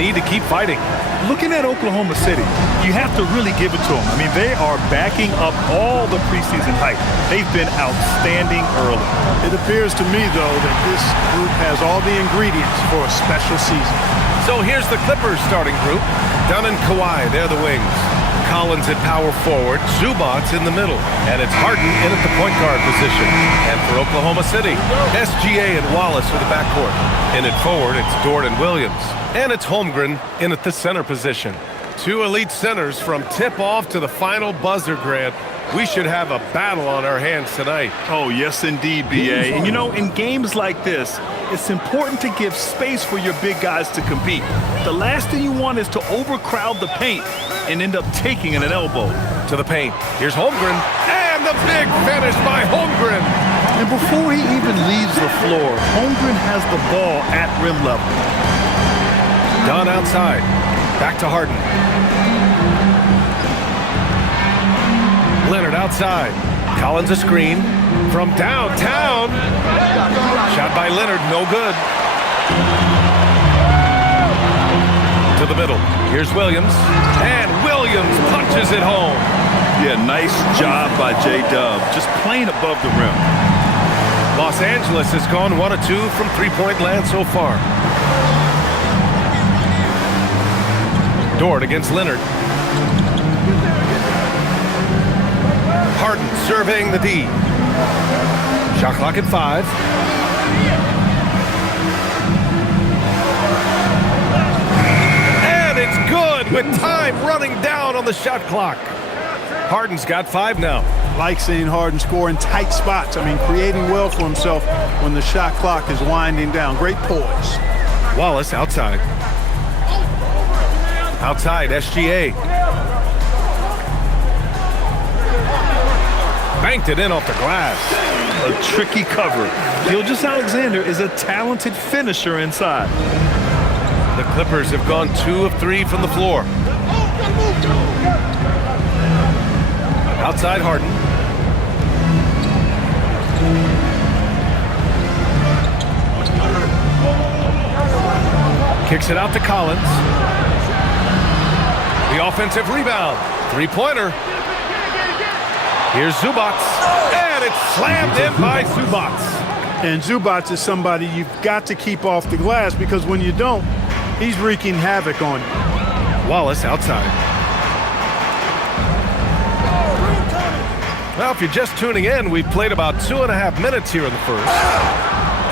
need to keep fighting. Looking at Oklahoma City, you have to really give it to them. I mean, they are backing up all the preseason hype. They've been outstanding early. It appears to me, though, that this group has all the ingredients for a special season. So here's the Clippers starting group. Dunn and Kawhi, they're the wings. Collins at power forward, Zubac's in the middle, and it's Harden in at the point guard position. And for Oklahoma City, SGA and Wallace are the backcourt. In at forward, it's Dort and Williams. And it's Holmgren in at the center position. Two elite centers from tip-off to the final buzzer, Grant. We should have a battle on our hands tonight. Oh, yes, indeed, B.A. And, you know, in games like this, it's important to give space for your big guys to compete. The last thing you want is to overcrowd the paint and end up taking an elbow. To the paint. Here's Holmgren. And the big finish by Holmgren. And before he even leaves the floor, Holmgren has the ball at rim level. Dunn outside. Back to Harden. Leonard outside. Collins a screen from downtown. Shot by Leonard, no good. To the middle. Here's Williams. And Williams punches it home. Yeah, nice job by J-Dub. Just playing above the rim. Los Angeles has gone 1 of 2 from three-point land so far. Dort against Leonard. Harden surveying the D. Shot clock at 5. And it's good with time running down on the shot clock. Harden's got 5 now. Like seeing Harden score in tight spots. I mean, creating well for himself when the shot clock is winding down. Great poise. Wallace outside. Outside, SGA. Banked it in off the glass. A tricky cover. Gilgeous-Alexander is a talented finisher inside. The Clippers have gone 2 of 3 from the floor. Outside Harden. Kicks it out to Collins. The offensive rebound. Three-pointer. Here's Zubac. And it's slammed in by Zubac. And Zubac is somebody you've got to keep off the glass because when you don't, he's wreaking havoc on you. Wallace outside. Well, if you're just tuning in, we've played about 2.5 minutes here in the first.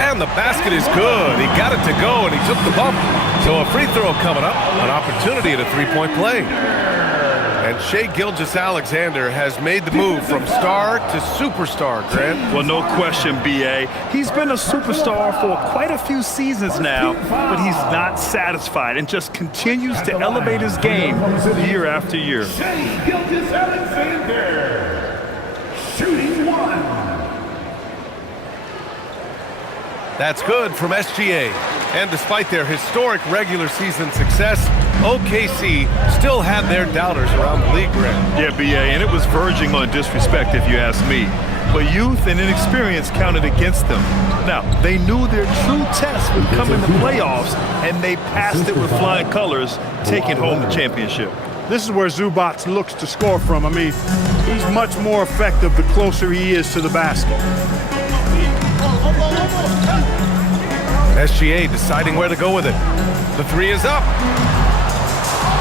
And the basket is good. He got it to go, and he took the bump. So a free throw coming up, an opportunity at a three-point play. And Shai Gilgeous-Alexander has made the move from star to superstar, Grant. Well, no question, B.A. He's been a superstar for quite a few seasons now, but he's not satisfied and just continues to elevate his game year after year. Shai Gilgeous-Alexander, shooting 1. That's good from SGA. And despite their historic regular season success, OKC still had their doubters around the league, Grant. Yeah, B.A., and it was verging on disrespect if you ask me. But youth and inexperience counted against them. Now, they knew their true test would come in the playoffs, and they passed it with flying colors, taking home the championship. This is where Zubac looks to score from. I mean, he's much more effective the closer he is to the basket. SGA deciding where to go with it. The three is up.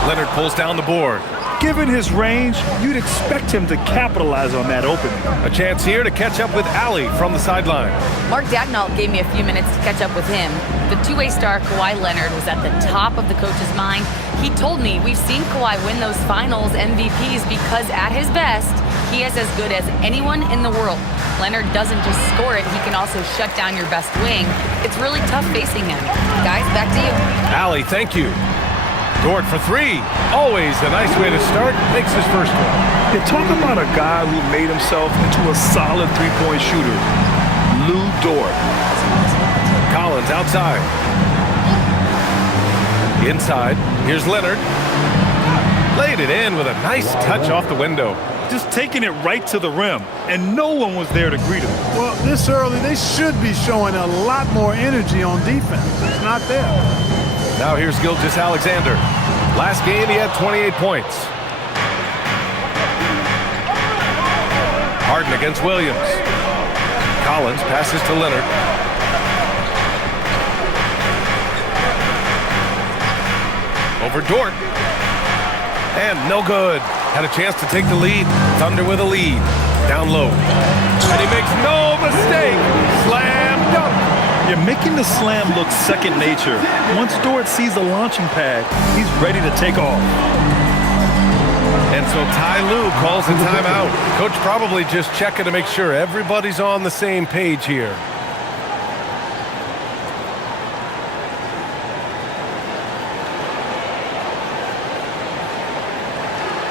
Leonard pulls down the board. Given his range, you'd expect him to capitalize on that opening. A chance here to catch up with Ali from the sideline. Mark Dagnall gave me a few minutes to catch up with him. The two-way star Kawhi Leonard was at the top of the coach's mind. He told me we've seen Kawhi win those finals MVPs because at his best, he is as good as anyone in the world. Leonard doesn't just score it, he can also shut down your best wing. It's really tough facing him. Guys, back to you. Ali, thank you. Dort for 3. Always a nice way to start. Makes his first one. Yeah, talk about a guy who made himself into a solid three-point shooter. Lou Dort. Collins outside. Inside. Here's Leonard. Laid it in with a nice touch off the window. Just taking it right to the rim, and no one was there to greet him. Well, this early, they should be showing a lot more energy on defense. It's not there. Now here's Gilgeous-Alexander. Last game, he had 28 points. Harden against Williams. Collins passes to Leonard. Over Dort. And no good. Had a chance to take the lead. Thunder with a lead. Down low. And he makes no mistake. Slam dunk. You're making the slam look second nature. Once Dort sees the launching pad, he's ready to take off. And so Ty Lue calls a timeout. Coach probably just checking to make sure everybody's on the same page here.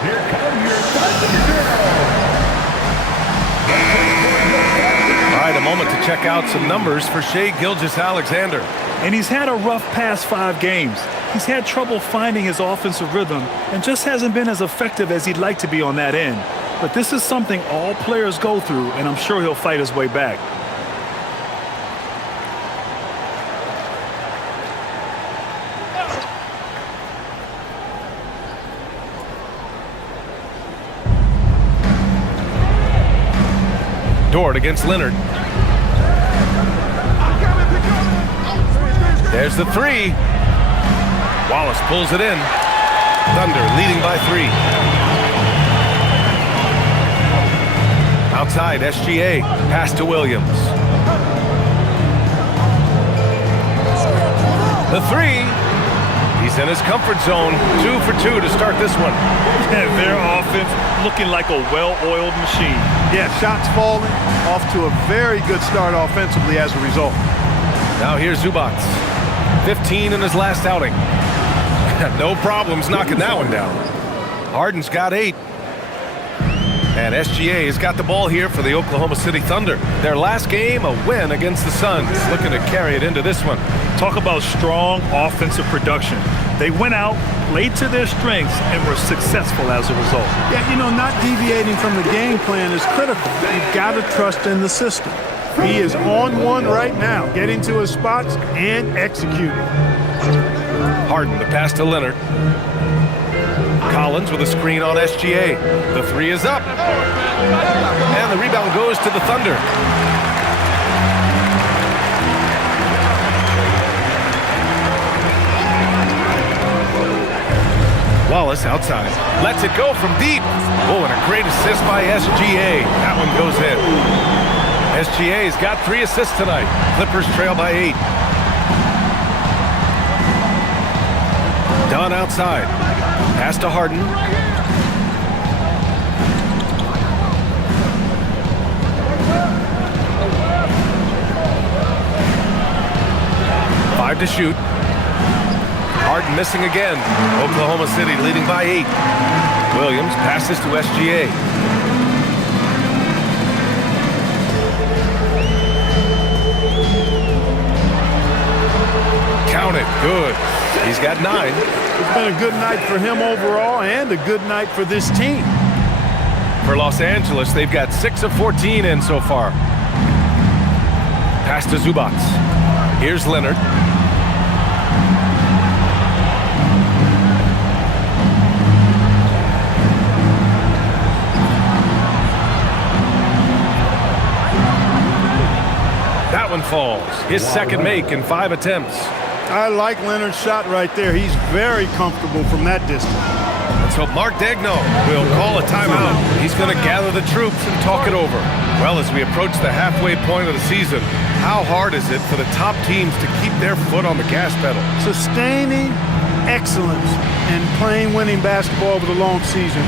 Here come your Thunder. All right, a moment to check out some numbers for Shai Gilgeous-Alexander. And he's had a rough past 5 games. He's had trouble finding his offensive rhythm and just hasn't been as effective as he'd like to be on that end. But this is something all players go through, and I'm sure he'll fight his way back. Dort against Leonard. There's the three. Wallace pulls it in. Thunder leading by 3. Outside, SGA. Pass to Williams. The 3. He's in his comfort zone. 2 for 2 to start this one. And their offense looking like a well-oiled machine. Yeah, shots falling. Off to a very good start offensively as a result. Now here's Zubac. 15 in his last outing. No problems knocking that one down. Harden's got 8. And SGA has got the ball here for the Oklahoma City Thunder. Their last game, a win against the Suns. Looking to carry it into this one. Talk about strong offensive production. They went out, played to their strengths, and were successful as a result. Yeah, you know, not deviating from the game plan is critical. You've got to trust in the system. He is on one right now, getting to his spots and executing. Harden, the pass to Leonard. Collins with a screen on SGA. The 3 is up. And the rebound goes to the Thunder. Wallace outside. Lets it go from deep. Oh, and a great assist by SGA. That one goes in. SGA's got 3 assists tonight. Clippers trail by 8. Dunn outside. Pass to Harden. Five to shoot. Harden missing again. Oklahoma City leading by 8. Williams passes to SGA. Count it. Good. He's got 9. It's been a good night for him overall and a good night for this team. For Los Angeles, they've got 6 of 14 in so far. Pass to Zubac. Here's Leonard. That one falls. His second make in 5 attempts. I like Leonard's shot right there. He's very comfortable from that distance. And so Mark Daigneault will call a timeout. He's going to gather the troops and talk it over. Well, as we approach the halfway point of the season, how hard is it for the top teams to keep their foot on the gas pedal? Sustaining excellence and playing winning basketball over the long season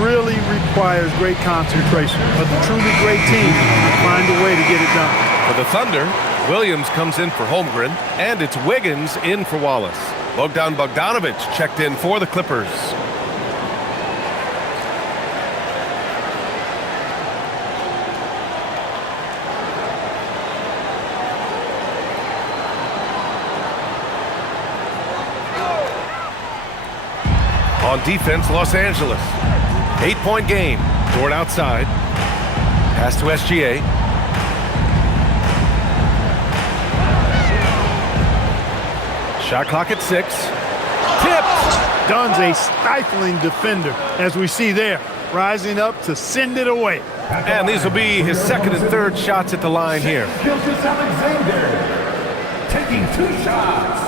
really requires great concentration. But the truly great teams find a way to get it done. For the Thunder, Williams comes in for Holmgren, and it's Wiggins in for Wallace. Bogdan Bogdanovic checked in for the Clippers. On defense, Los Angeles. 8-point game. Dort outside. Pass to SGA. Shot clock at 6. Tipped. Dunn's a stifling defender, as we see there, rising up to send it away. And these will be his second and third shots at the line here. Gilgeous Alexander taking 2 shots.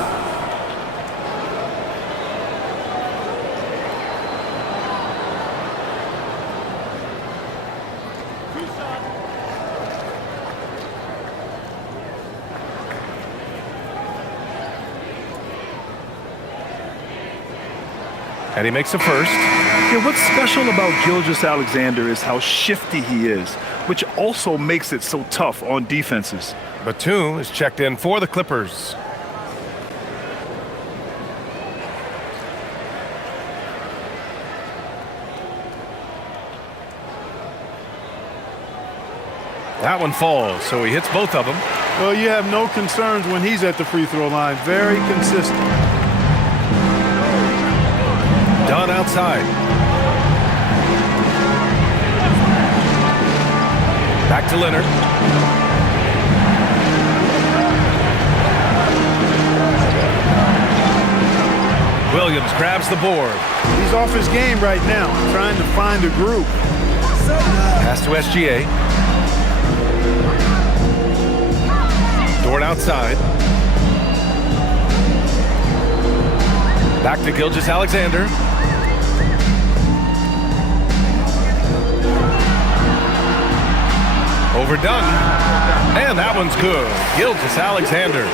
And he makes a first. Yeah, what's special about Gilgeous Alexander is how shifty he is, which also makes it so tough on defenses. Batum is checked in for the Clippers. That one falls, so he hits both of them. Well, you have no concerns when he's at the free throw line. Very consistent. Dunn outside. Back to Leonard. Williams grabs the board. He's off his game right now, trying to find a groove. Pass to SGA. Dort outside. Back to Gilgeous Alexander. Overdone. And that one's good. Gilgeous Alexander.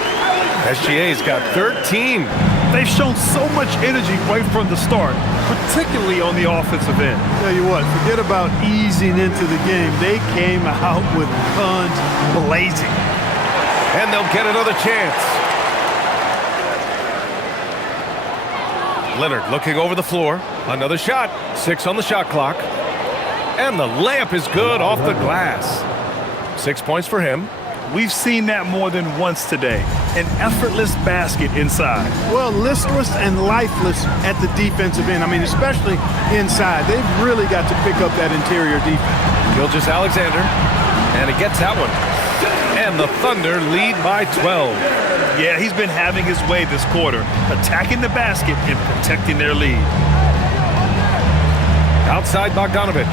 SGA's got 13. They've shown so much energy right from the start, particularly on the offensive end. Tell you what, forget about easing into the game. They came out with guns blazing. And they'll get another chance. Leonard looking over the floor. Another shot. 6 on the shot clock. And the layup is good off the glass. 6 points for him. We've seen that more than once today. An effortless basket inside. Well, listless and lifeless at the defensive end. I mean, especially inside. They've really got to pick up that interior defense. Gilgeous Alexander. And he gets that one. And the Thunder lead by 12. Yeah, he's been having his way this quarter, attacking the basket and protecting their lead. Outside Bogdanovich.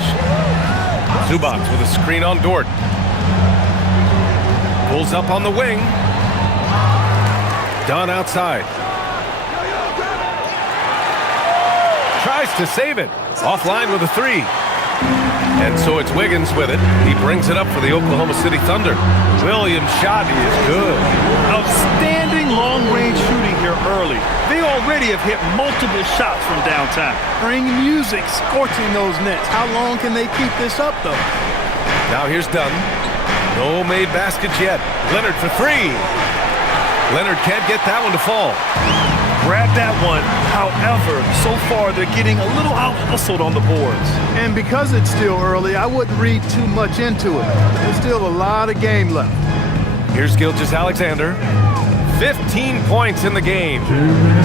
Zubac with a screen on Dort. Pulls up on the wing. Dunn outside. Tries to save it. Offline with a 3. And so it's Wiggins with it. He brings it up for the Oklahoma City Thunder. Williams' shot is good. Outstanding long-range shooting here early. They already have hit multiple shots from downtown. Bring music, scorching those nets. How long can they keep this up, though? Now here's Dunn. No made baskets yet. Leonard for 3. Leonard can't get that one to fall. Grab that one. However, so far they're getting a little out-hustled on the boards. And because it's still early, I wouldn't read too much into it. There's still a lot of game left. Here's Gilgeous Alexander. 15 points in the game.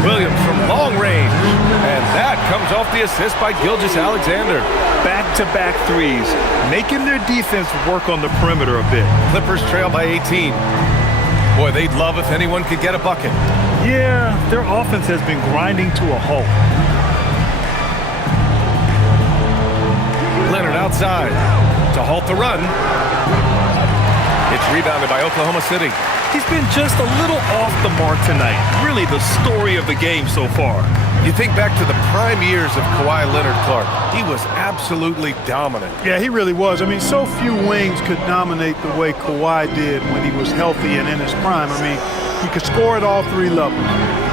Williams from long range. And that comes off the assist by Gilgeous Alexander. Back-to-back threes, making their defense work on the perimeter a bit. Clippers trail by 18. Boy, they'd love if anyone could get a bucket. Yeah, their offense has been grinding to a halt. Leonard outside to halt the run. It's rebounded by Oklahoma City. He's been just a little off the mark tonight. Really the story of the game so far. You think back to the prime years of Kawhi Leonard, Clark. He was absolutely dominant. Yeah, he really was. I mean, so few wings could dominate the way Kawhi did when he was healthy and in his prime. I mean, he could score at all 3 levels,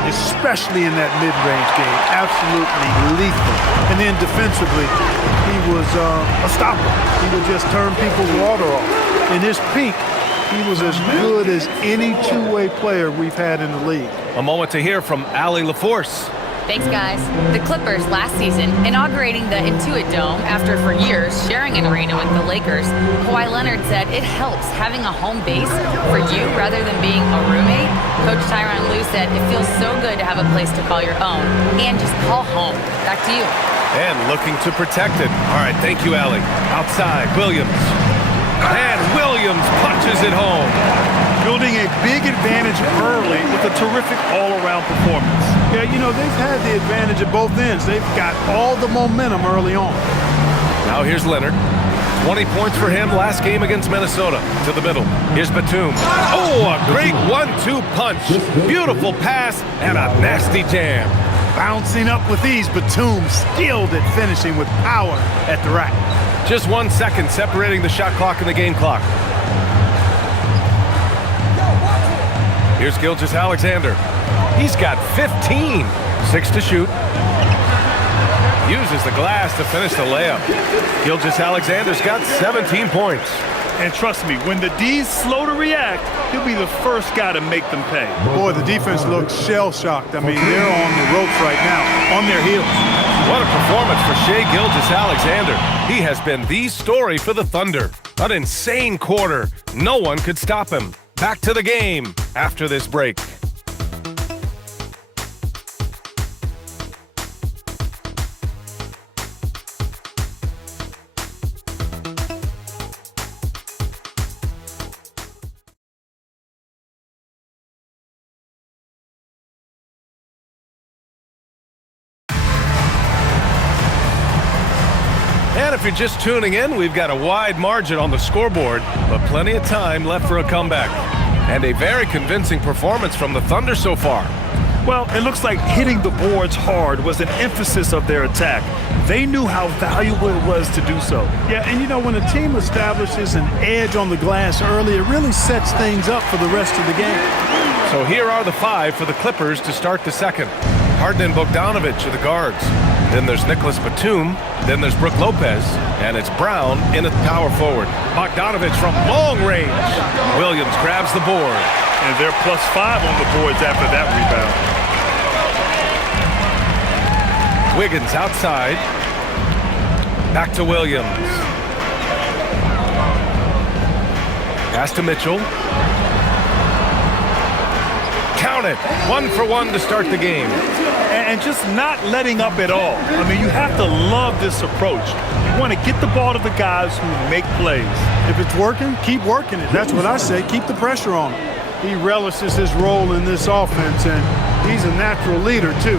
especially in that mid-range game. Absolutely lethal. And then defensively, he was a stopper. He would just turn people's water off. In his peak, he was as good as any two-way player we've had in the league. A moment to hear from Allie LaForce. Thanks, guys. The Clippers last season, inaugurating the Intuit Dome after for years sharing an arena with the Lakers, Kawhi Leonard said it helps having a home base for you rather than being a roommate. Coach Tyronn Lue said it feels so good to have a place to call your own and just call home. Back to you. And looking to protect it. All right, thank you, Allie. Outside, Williams. And Williams punches it home. building a big advantage early with a terrific all-around performance. Yeah, you know, they've had the advantage at both ends. They've got all the momentum early on. Now here's Leonard. 20 points for him last game against Minnesota. To the middle. Here's Batum. Oh, a great 1-2 punch. Beautiful pass and a nasty jam. Bouncing up with ease, Batum skilled at finishing with power at the rack. Just 1 second separating the shot clock and the game clock. Here's Gilgeous-Alexander. He's got 15. 6 to shoot. Uses the glass to finish the layup. Gilgeous-Alexander's got 17 points. And trust me, when the D's slow to react, he'll be the first guy to make them pay. Boy, the defense looks shell-shocked. I mean, they're on the ropes right now, on their heels. What a performance for Shai Gilgeous-Alexander. He has been the story for the Thunder. An insane quarter. No one could stop him. Back to the game after this break. And if you're just tuning in, we've got a wide margin on the scoreboard, but plenty of time left for a comeback. And a very convincing performance from the Thunder so far. Well, it looks like hitting the boards hard was an emphasis of their attack. They knew how valuable it was to do so. Yeah, and you know, when a team establishes an edge on the glass early, it really sets things up for the rest of the game. So here are the 5 for the Clippers to start the second. Harden and Bogdanović are the guards. Then there's Nicholas Batum. Then there's Brook Lopez. And it's Brown in at power forward. Bogdanović from long range. Williams grabs the board. And they're +5 on the boards after that rebound. Wiggins outside. Back to Williams. Pass to Mitchell. Count it. 1 for 1 to start the game. And just not letting up at all. I mean, you have to love this approach. You want to get the ball to the guys who make plays. If it's working, keep working it. That's what I say. Keep the pressure on him. He relishes his role in this offense, and he's a natural leader, too.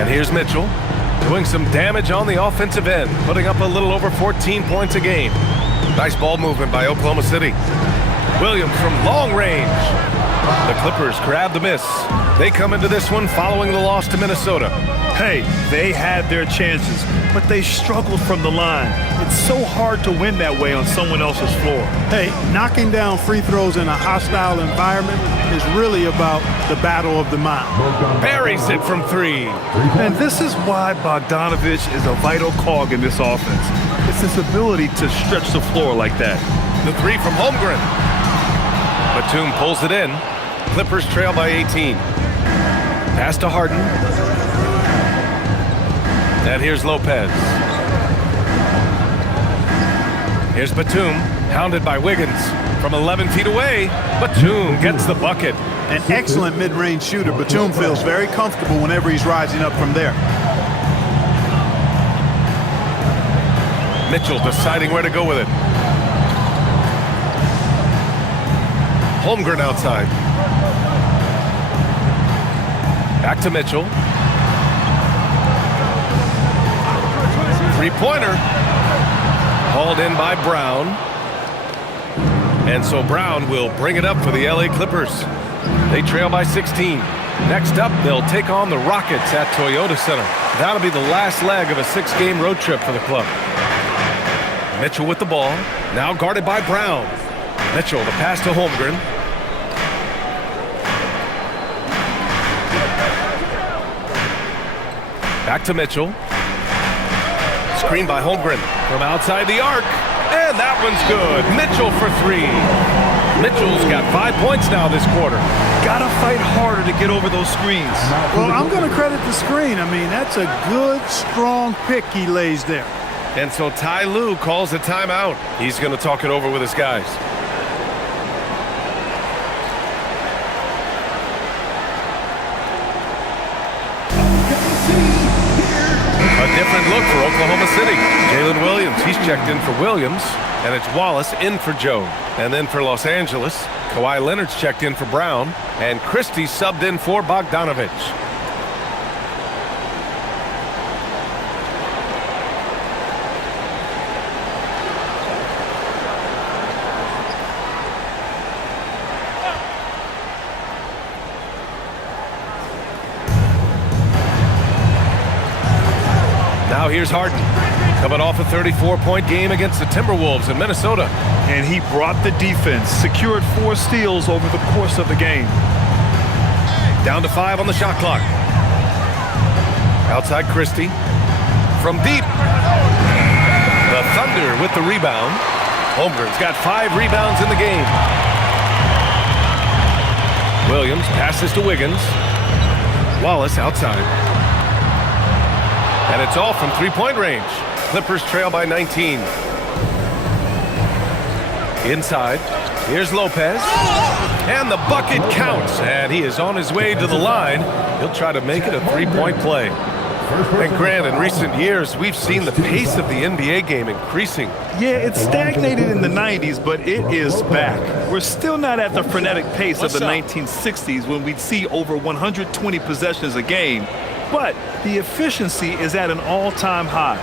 And here's Mitchell doing some damage on the offensive end, putting up a little over 14 points a game. Nice ball movement by Oklahoma City. Williams from long range. The Clippers grab the miss. They come into this one following the loss to Minnesota. Hey, they had their chances, but they struggled from the line. It's so hard to win that way on someone else's floor. Hey, knocking down free throws in a hostile environment is really about the battle of the mind. Buries it from 3. And this is why Bogdanović is a vital cog in this offense. It's his ability to stretch the floor like that. The 3 from Holmgren. Batum pulls it in. Clippers trail by 18. Pass to Harden. And here's Lopez. Here's Batum, hounded by Wiggins. From 11 feet away, Batum gets the bucket. An excellent mid-range shooter. Batum feels very comfortable whenever he's rising up from there. Mitchell deciding where to go with it. Holmgren outside. Back to Mitchell. Three-pointer. Hauled in by Brown. And so Brown will bring it up for the LA Clippers. They trail by 16. Next up, they'll take on the Rockets at Toyota Center. That'll be the last leg of a 6-game road trip for the club. Mitchell with the ball. Now guarded by Brown. Mitchell, the pass to Holmgren. Back to Mitchell. Screen by Holmgren from outside the arc. And that one's good. Mitchell for 3. Mitchell's got 5 points now this quarter. Gotta fight harder to get over those screens. Well, I'm going to credit the screen. I mean, that's a good, strong pick he lays there. And so Ty Lue calls a timeout. He's going to talk it over with his guys. A different look for Oklahoma City. Jalen Williams, he's checked in for Williams, and it's Wallace in for Joe. And then for Los Angeles, Kawhi Leonard's checked in for Brown, and Christie subbed in for Bogdanovich. Now here's Harden, coming off a 34-point game against the Timberwolves in Minnesota. And he brought the defense, secured 4 steals over the course of the game. Down to 5 on the shot clock. Outside Christie. From deep. The Thunder with the rebound. Holmgren's got 5 rebounds in the game. Williams passes to Wiggins. Wallace outside. And it's all from three-point range. Clippers trail by 19. Inside, here's Lopez. And the bucket counts. And he is on his way to the line. He'll try to make it a three-point play. And Grant, in recent years, we've seen the pace of the NBA game increasing. Yeah, it stagnated in the 90s, but it is back. We're still not at the frenetic pace of the 1960s when we'd see over 120 possessions a game. But the efficiency is at an all-time high.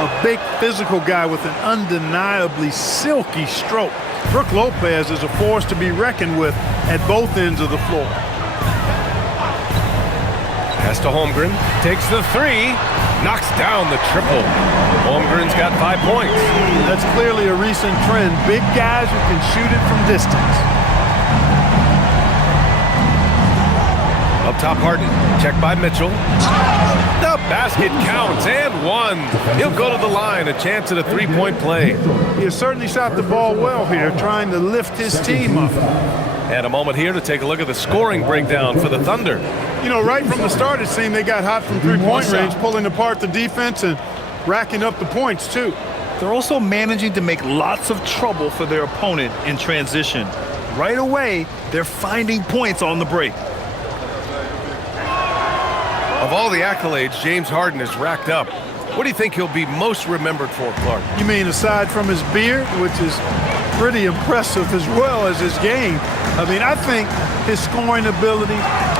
A big physical guy with an undeniably silky stroke. Brook Lopez is a force to be reckoned with at both ends of the floor. Pass to Holmgren, takes the 3, knocks down the triple. Holmgren's got 5 points. That's clearly a recent trend. Big guys who can shoot it from distance. Up top, Harden, checked by Mitchell. The basket counts, and 1. He'll go to the line, a chance at a three-point play. He has certainly shot the ball well here, trying to lift his team up. And a moment here to take a look at the scoring breakdown for the Thunder. You know, right from the start, it seemed they got hot from three-point range, pulling apart the defense and racking up the points, too. They're also managing to make lots of trouble for their opponent in transition. Right away, they're finding points on the break. Of all the accolades James Harden has racked up, what do you think he'll be most remembered for, Clark? You mean aside from his beard, which is pretty impressive as well as his game? I mean, I think his scoring ability,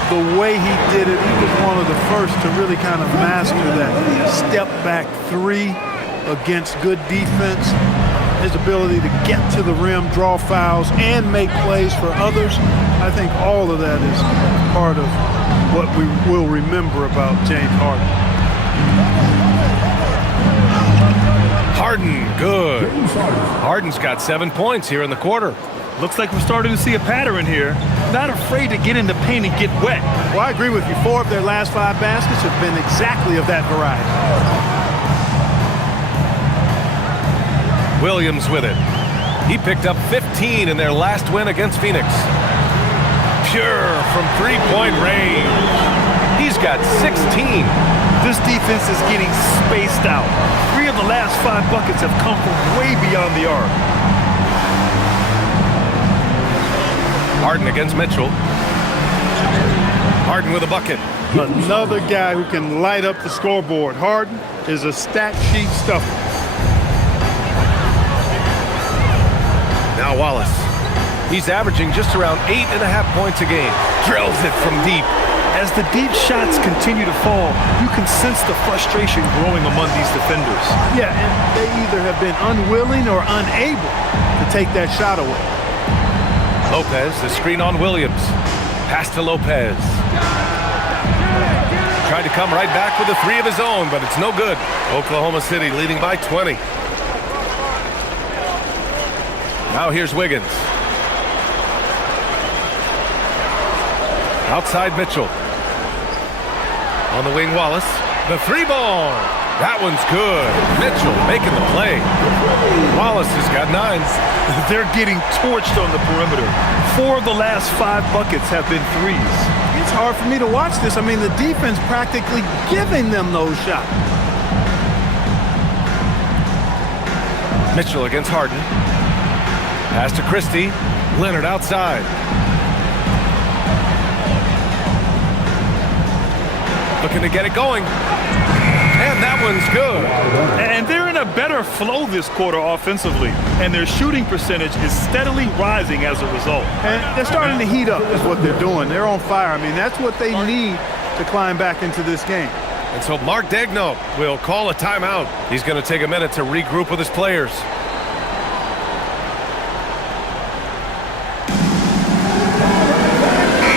the way he did it, he was one of the first to really kind of master that step-back 3 against good defense. His ability to get to the rim, draw fouls, and make plays for others. I think all of that is part of what we will remember about James Harden. Harden, good. Harden's got 7 points here in the quarter. Looks like we're starting to see a pattern here. Not afraid to get in the paint and get wet. Well, I agree with you. 4 of their last 5 baskets have been exactly of that variety. Williams with it. He picked up 15 in their last win against Phoenix. Pure from three-point range. He's got 16. This defense is getting spaced out. 3 of the last 5 buckets have come from way beyond the arc. Harden against Mitchell. Harden with a bucket. Another guy who can light up the scoreboard. Harden is a stat sheet stuffer. Now Wallace. He's averaging just around 8.5 points a game. Drills it from deep. As the deep shots continue to fall, you can sense the frustration growing among these defenders. Yeah, and they either have been unwilling or unable to take that shot away. Lopez, the screen on Williams. Pass to Lopez. Tried to come right back with a 3 of his own, but it's no good. Oklahoma City leading by 20. Now here's Wiggins. Outside Mitchell. On the wing, Wallace. The 3-ball. That one's good. Mitchell making the play. Wallace has got 9. They're getting torched on the perimeter. 4 of the last 5 buckets have been 3s. It's hard for me to watch this. I mean, the defense practically giving them those shots. Mitchell against Harden. Pass to Christie. Leonard outside. Looking to get it going. And that one's good. And they're in a better flow this quarter offensively, and their shooting percentage is steadily rising as a result. And they're starting to heat up is what they're doing. They're on fire. I mean, that's what they need to climb back into this game. And so Mark Daigneault will call a timeout. He's going to take a minute to regroup with his players.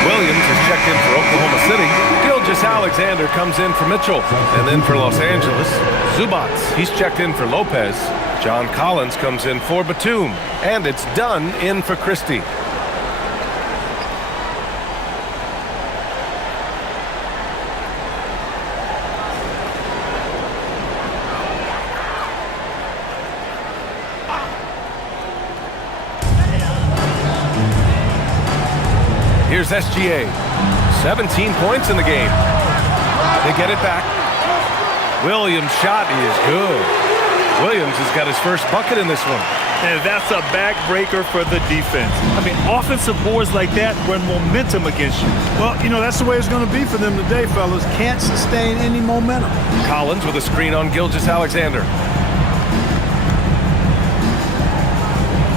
Williams is checked in for Oklahoma City. Gilgeous-Alexander comes in for Mitchell. And then for Los Angeles, Zubac. He's checked in for Lopez. John Collins comes in for Batum. And it's Dunn in for Christie. Here's SGA. 17 points in the game. They get it back. Williams' shot is good. Williams has got his first bucket in this one. And that's a backbreaker for the defense. I mean, offensive boards like that run momentum against you. Well, you know, that's the way it's going to be for them today, fellas. Can't sustain any momentum. Collins with a screen on Gilgeous-Alexander.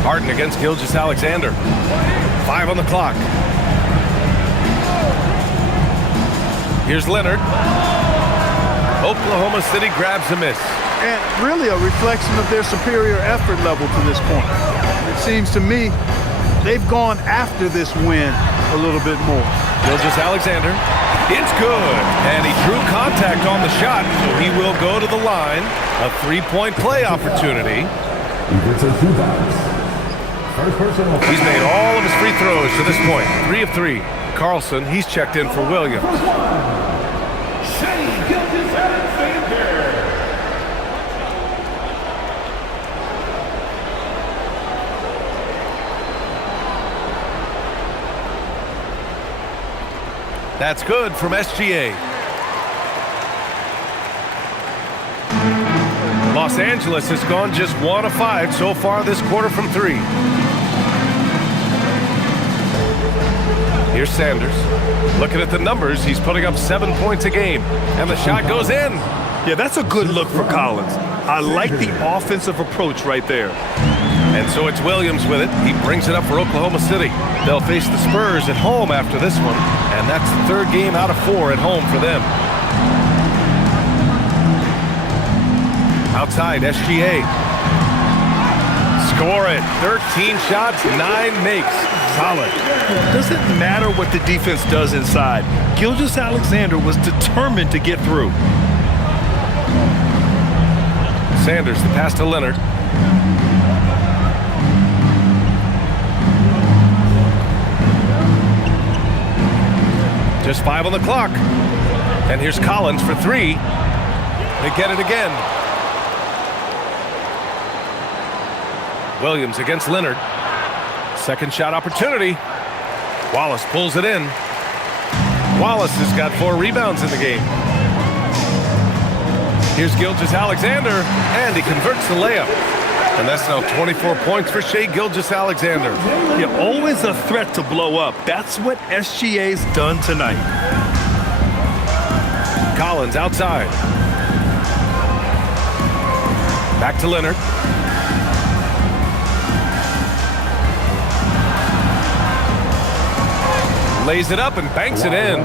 Harden against Gilgeous-Alexander. 5 on the clock. Here's Leonard. Oklahoma City grabs a miss. And really a reflection of their superior effort level to this point. It seems to me they've gone after this win a little bit more. Gilgeous-Alexander. It's good. And he drew contact on the shot, so he will go to the line. A three-point play opportunity. He's made all of his free throws to this point. 3 of 3. Carlson, he's checked in for Williams. That's good from SGA. Los Angeles has gone just 1 of 5 so far this quarter from 3. Here's Sanders. Looking at the numbers, he's putting up 7 points a game. And the shot goes in. Yeah, that's a good look for Collins. I like the offensive approach right there. And so it's Williams with it. He brings it up for Oklahoma City. They'll face the Spurs at home after this one. And that's the 3rd game out of 4 at home for them. Outside, SGA. Score it. 13 shots, 9 makes. Solid. It doesn't matter what the defense does inside. Gilgeous-Alexander was determined to get through. Sanders, the pass to Leonard. Just 5 on the clock. And here's Collins for 3. They get it again. Williams against Leonard. Second shot opportunity. Wallace pulls it in. Wallace has got 4 rebounds in the game. Here's Gilgeous-Alexander, and he converts the layup. And that's now 24 points for Shai Gilgeous-Alexander. Yeah, always a threat to blow up. That's what SGA's done tonight. Collins outside. Back to Leonard. Lays it up and banks it in.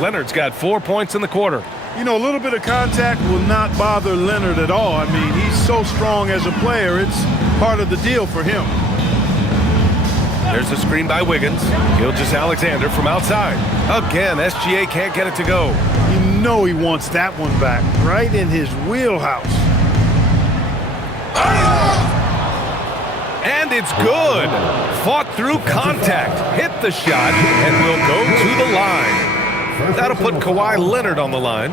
Leonard's got 4 points in the quarter. You know, a little bit of contact will not bother Leonard at all. I mean, he's so strong as a player. It's part of the deal for him. There's a screen by Wiggins. Gilgeous-Alexander from outside. Again, SGA can't get it to go. You know he wants that one back, right in his wheelhouse. And it's good. Fought through contact. Hit the shot and will go to the line. That'll put Kawhi Leonard on the line.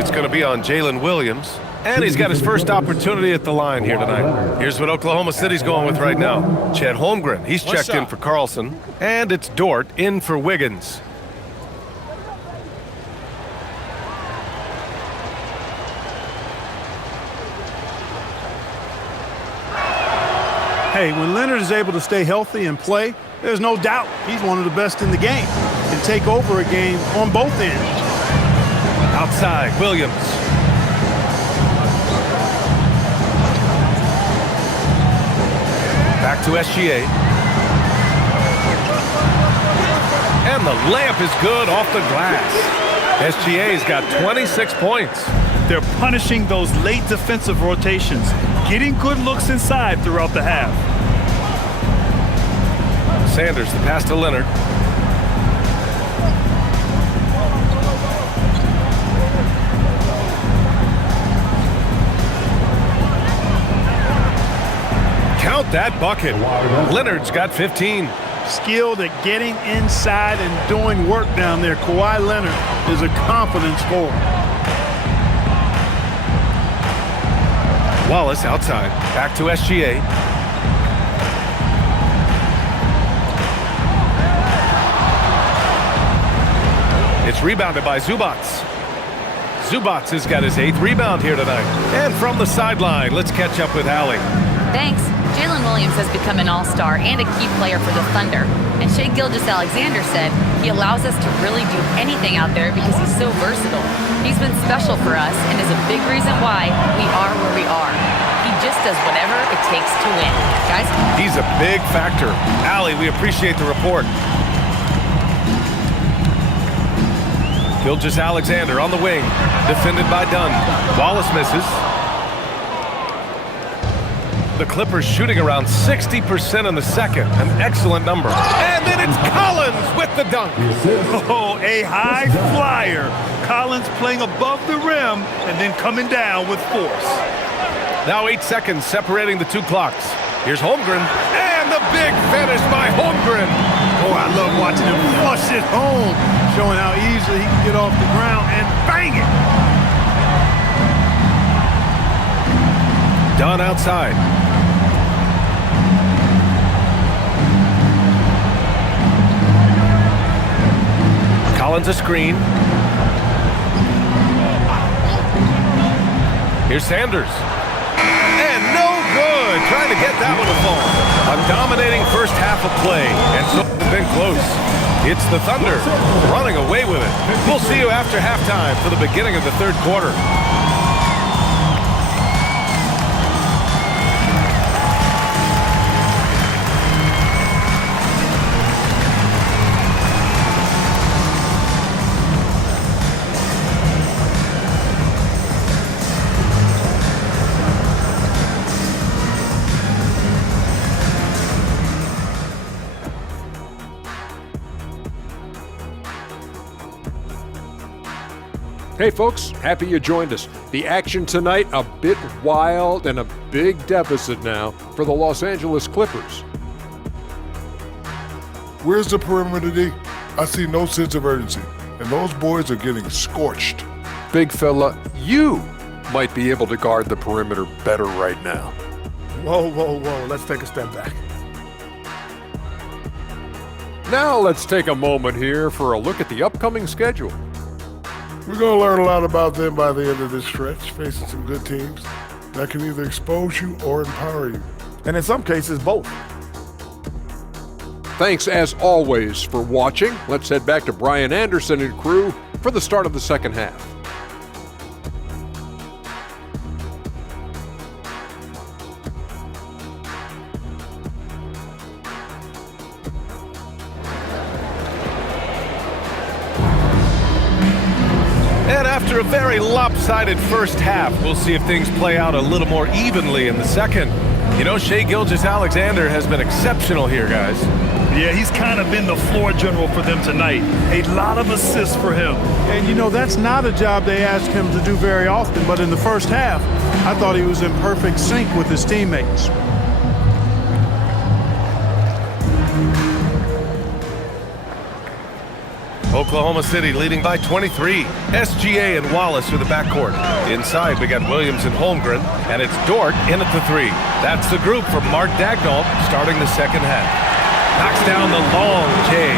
It's going to be on Jalen Williams. And he's got his first opportunity at the line here tonight. Here's what Oklahoma City's going with right now. Chet Holmgren, he's checked in for Carlson. And it's Dort in for Wiggins. Hey, when Leonard is able to stay healthy and play, there's no doubt he's one of the best in the game and take over a game on both ends. Outside, Williams. Back to SGA. And the layup is good off the glass. SGA's got 26 points. They're punishing those late defensive rotations, getting good looks inside throughout the half. Sanders, the pass to Leonard. Count that bucket. Leonard's got 15. Skilled at getting inside and doing work down there. Kawhi Leonard is a confident scorer. Wallace outside. Back to SGA. It's rebounded by Zubats. Zubats has got his 8th rebound here tonight. And from the sideline, let's catch up with Allie. Thanks. Jalen Williams has become an all-star and a key player for the Thunder. And Shai Gilgeous-Alexander said he allows us to really do anything out there because he's so versatile. He's been special for us and is a big reason why we are where we are. He just does whatever it takes to win. Guys? He's a big factor. Allie, we appreciate the report. Gilgeous-Alexander on the wing. Defended by Dunn. Wallace misses. The Clippers shooting around 60% in the second. An excellent number. And then it's Collins with the dunk. Oh, a high flyer. Collins playing above the rim and then coming down with force. Now 8 seconds separating the two clocks. Here's Holmgren. And the big finish by Holmgren. Oh, I love watching him flush it home, showing how easily he can get off the ground and bang it. Dunn outside. Collins a screen. Here's Sanders. And no good. Trying to get that one to fall. A dominating first half of play. And so it's been close. It's the Thunder running away with it. We'll see you after halftime for the beginning of the third quarter. Hey folks, happy you joined us. The action tonight, a bit wild and a big deficit now for the Los Angeles Clippers. Where's the perimeter D? I see no sense of urgency, and those boys are getting scorched. Big fella, you might be able to guard the perimeter better right now. Whoa, whoa, whoa. Let's take a step back. Now let's take a moment here for a look at the upcoming schedule. We're going to learn a lot about them by the end of this stretch, facing some good teams that can either expose you or empower you. And in some cases, both. Thanks as always for watching. Let's head back to Brian Anderson and crew for the start of the second half. And after a very lopsided first half, we'll see if things play out a little more evenly in the second. You know, Shai Gilgeous-Alexander has been exceptional here, guys. Yeah, he's kind of been the floor general for them tonight. A lot of assists for him. And, you know, that's not a job they ask him to do very often, but in the first half, I thought he was in perfect sync with his teammates. Oklahoma City leading by 23. SGA and Wallace are the backcourt. Inside, we got Williams and Holmgren, and it's Dort in at the 3. That's the group from Mark Daigneault starting the second half. Knocks down the long J.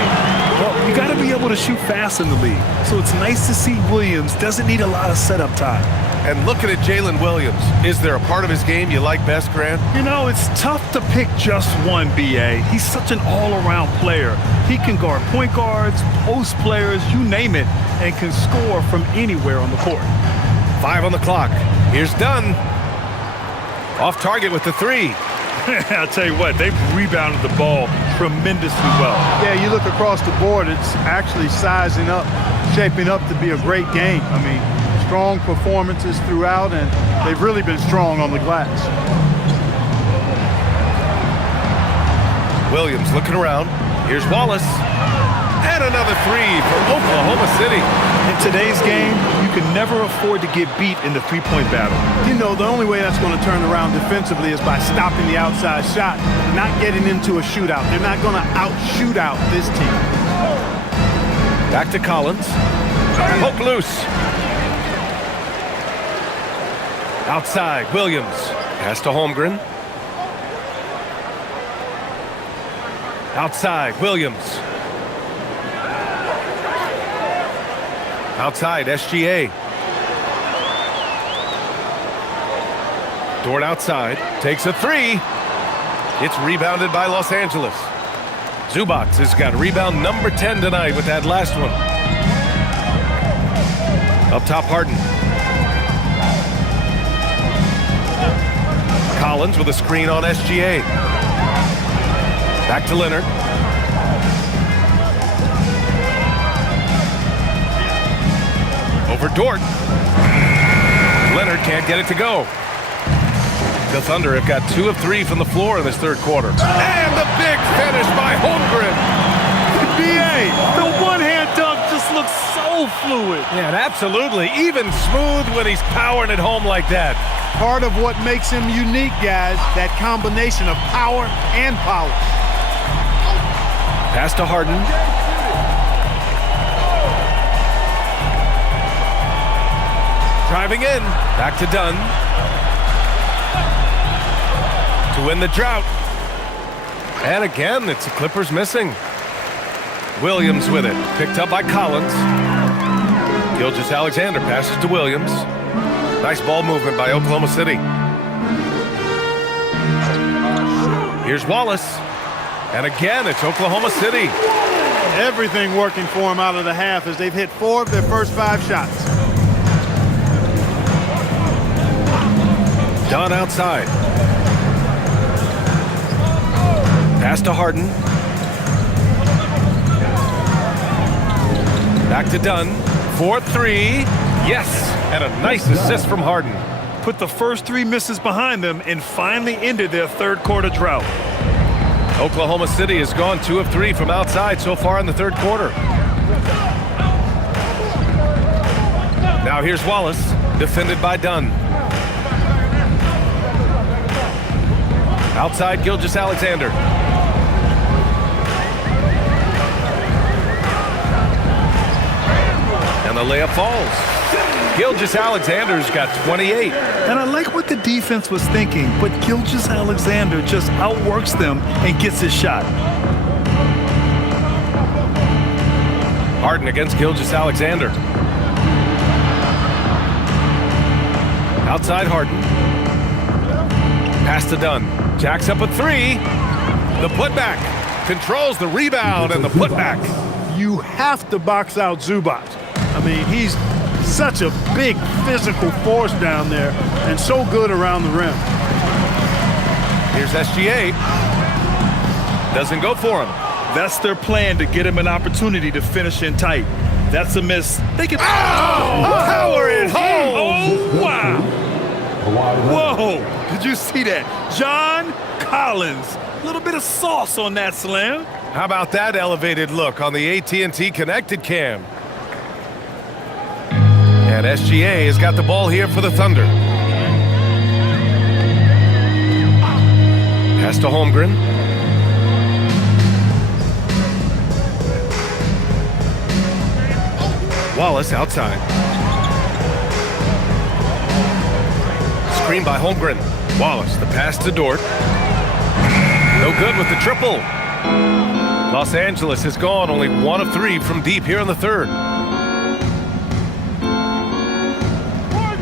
You got to be able to shoot fast in the league. So it's nice to see Williams doesn't need a lot of setup time. And looking at Jalen Williams, is there a part of his game you like best, Grant? You know, it's tough to pick just one, B.A. He's such an all-around player. He can guard point guards, post players, you name it, and can score from anywhere on the court. 5 on the clock. Here's Dunn. Off target with the 3. I'll tell you what, they've rebounded the ball tremendously well. Yeah, you look across the board, it's actually sizing up, shaping up to be a great game. I mean, strong performances throughout, and they've really been strong on the glass. Williams looking around. Here's Wallace. And another 3 for Oklahoma City. In today's game, you can never afford to get beat in the three-point battle. You know, the only way that's going to turn around defensively is by stopping the outside shot, not getting into a shootout. They're not going to out-shoot out this team. Back to Collins. Poke loose. Outside, Williams. Pass to Holmgren. Outside, Williams. Outside, SGA. Dort outside, takes a 3. It's rebounded by Los Angeles. Zubac has got rebound number 10 tonight with that last one. Up top, Harden. Collins with a screen on SGA. Back to Leonard. Over Dort. Leonard can't get it to go. The Thunder have got 2 of 3 from the floor in this third quarter. And the big finish by Holmgren. B.A., the one-hand dunk just looks so fluid. Yeah, absolutely. Even smooth when he's powering it home like that. Part of what makes him unique, guys, that combination of power and polish. Pass to Harden. Driving in. Back to Dunn. To win the drought. And again, it's the Clippers missing. Williams with it. Picked up by Collins. Gilgeous-Alexander passes to Williams. Nice ball movement by Oklahoma City. Here's Wallace. And again, it's Oklahoma City. Everything working for them out of the half as they've hit 4 of their first 5 shots. Dunn outside. Pass to Harden. Back to Dunn. 4-3. Yes! And a nice assist from Harden. Put the first 3 misses behind them and finally ended their third quarter drought. Oklahoma City has gone 2 of 3 from outside so far in the third quarter. Now here's Wallace, defended by Dunn. Outside, Gilgeous-Alexander. And the layup falls. Gilgeous-Alexander's got 28. And I like what the defense was thinking, but Gilgeous-Alexander just outworks them and gets his shot. Harden against Gilgeous-Alexander. Outside Harden. Pass to Dunn. Jacks up a 3. The putback. Controls the rebound and the putback. You have to box out Zubac. I mean, he's such a big physical force down there and so good around the rim. Here's SGA. Doesn't go for him. That's their plan, to get him an opportunity to finish in tight. That's a miss. They can power it home. Oh, wow. Whoa. Did you see that? John Collins. A little bit of sauce on that slam. How about that elevated look on the AT&T connected cam? And SGA has got the ball here for the Thunder. Pass to Holmgren. Wallace outside. Screen by Holmgren. Wallace, the pass to Dort. No good with the triple. Los Angeles has gone only 1 of 3 from deep here in the third.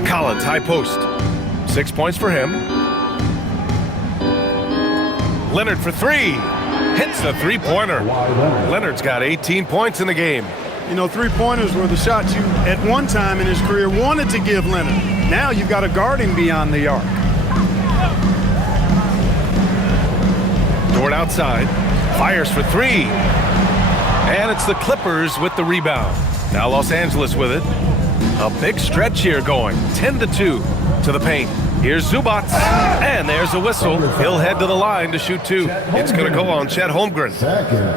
Collins, high post. 6 points for him. Leonard for 3. Hits the three-pointer. Leonard's got 18 points in the game. You know, three-pointers were the shots you, at one time in his career, wanted to give Leonard. Now you've got to guard him beyond the arc. Dort outside. Fires for 3. And it's the Clippers with the rebound. Now Los Angeles with it. A big stretch here going. 10-2 to the paint. Here's Zubac. And there's a whistle. He'll head to the line to shoot 2. It's going to go on Chet Holmgren.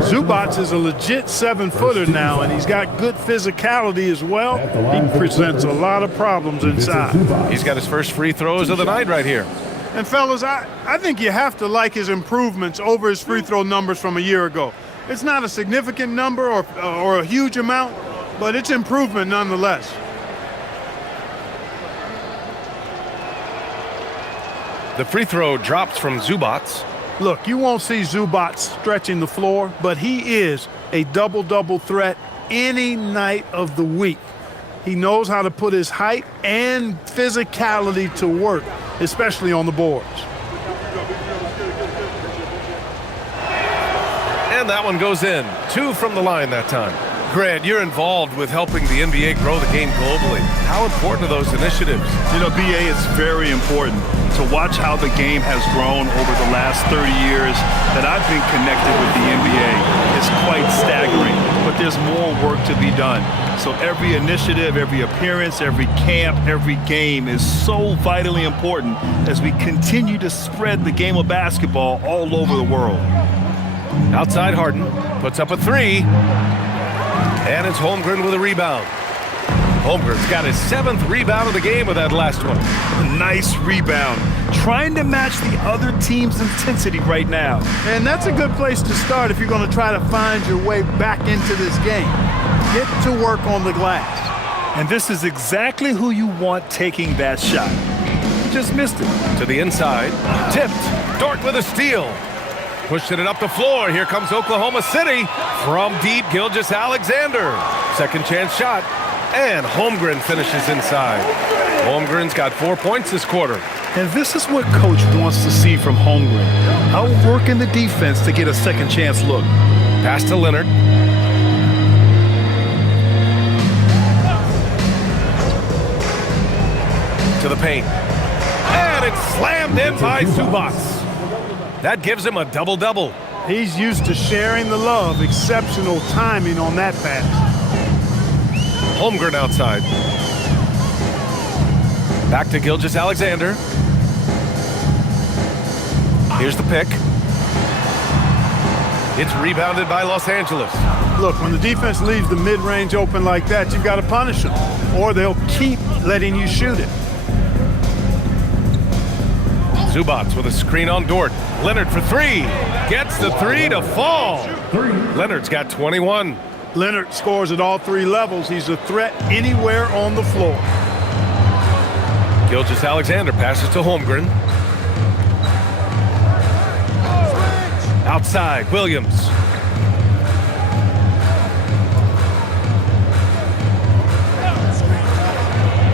Zubac is a legit 7-footer now, and he's got good physicality as well. He presents a lot of problems inside. He's got his first free throws of the night right here. And fellas, I think you have to like his improvements over his free throw numbers from a year ago. It's not a significant number or a huge amount, but it's improvement nonetheless. The free throw drops from Zubac. Look, you won't see Zubac stretching the floor, but he is a double-double threat any night of the week. He knows how to put his height and physicality to work, especially on the boards. And that one goes in. 2 from the line that time. Grant, you're involved with helping the NBA grow the game globally. How important are those initiatives? You know, BA, it's very important to watch how the game has grown over the last 30 years that I've been connected with the NBA. It's quite staggering, but there's more work to be done. So every initiative, every appearance, every camp, every game is so vitally important as we continue to spread the game of basketball all over the world. Outside Harden puts up a 3. And it's Holmgren with a rebound. Holmgren's got his 7th rebound of the game with that last one. Nice rebound. Trying to match the other team's intensity right now. And that's a good place to start if you're going to try to find your way back into this game. Get to work on the glass. And this is exactly who you want taking that shot. He just missed it. To the inside. Tipped. Dort with a steal. Pushing it up the floor. Here comes Oklahoma City from deep. Gilgeous-Alexander. Second chance shot. And Holmgren finishes inside. Holmgren's got 4 points this quarter. And this is what Coach wants to see from Holmgren. Outworking the defense to get a second chance look. Pass to Leonard. To the paint. And it's slammed in by Zubac. That gives him a double-double. He's used to sharing the love. Exceptional timing on that pass. Holmgren outside. Back to Gilgeous-Alexander. Here's the pick. It's rebounded by Los Angeles. Look, when the defense leaves the mid-range open like that, you've got to punish them, or they'll keep letting you shoot it. Zubac with a screen on Dort. Leonard for 3. Gets the 3 to fall. Leonard's got 21. Leonard scores at all 3 levels. He's a threat anywhere on the floor. Gilgeous-Alexander passes to Holmgren. Outside, Williams.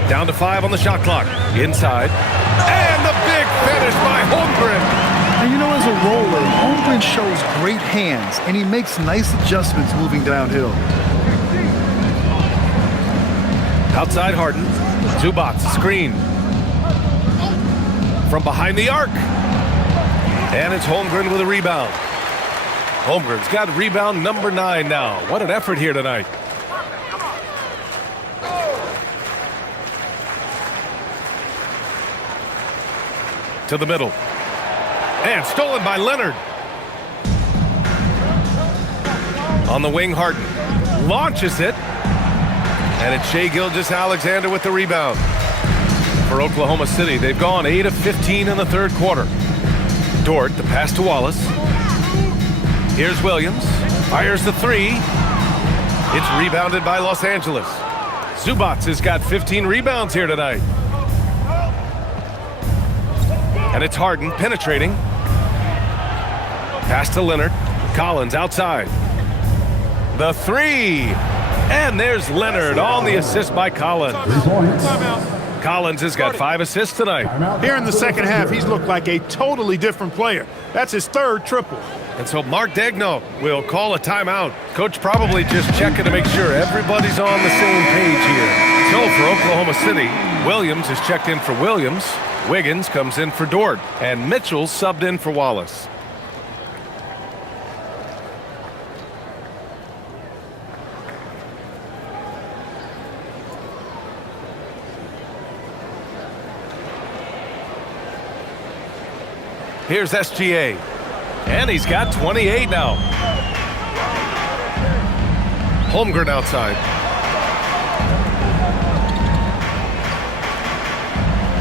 Down to 5 on the shot clock. Inside. And the big finish by Holmgren. And you know, as a roller, Holmgren shows great hands, and he makes nice adjustments moving downhill. Outside Harden. Zubac screen. From behind the arc. And it's Holmgren with a rebound. Holmgren's got rebound number 9 now. What an effort here tonight. To the middle. And stolen by Leonard. On the wing, Harden launches it. And it's Shai Gilgeous-Alexander with the rebound. For Oklahoma City, they've gone 8 of 15 in the third quarter. Dort, the pass to Wallace. Here's Williams. Fires the 3. It's rebounded by Los Angeles. Zubac has got 15 rebounds here tonight. And it's Harden penetrating. Pass to Leonard. Collins outside. The three. And there's Leonard on the assist by Collins. 3 points. Collins has got 5 assists tonight. Here in the second half, he's looked like a totally different player. That's his 3rd triple. And so Mark Daigneault will call a timeout. Coach probably just checking to make sure everybody's on the same page here. So for Oklahoma City, Williams is checked in for Williams. Wiggins comes in for Dort. And Mitchell subbed in for Wallace. Here's SGA. And he's got 28 now. Holmgren outside.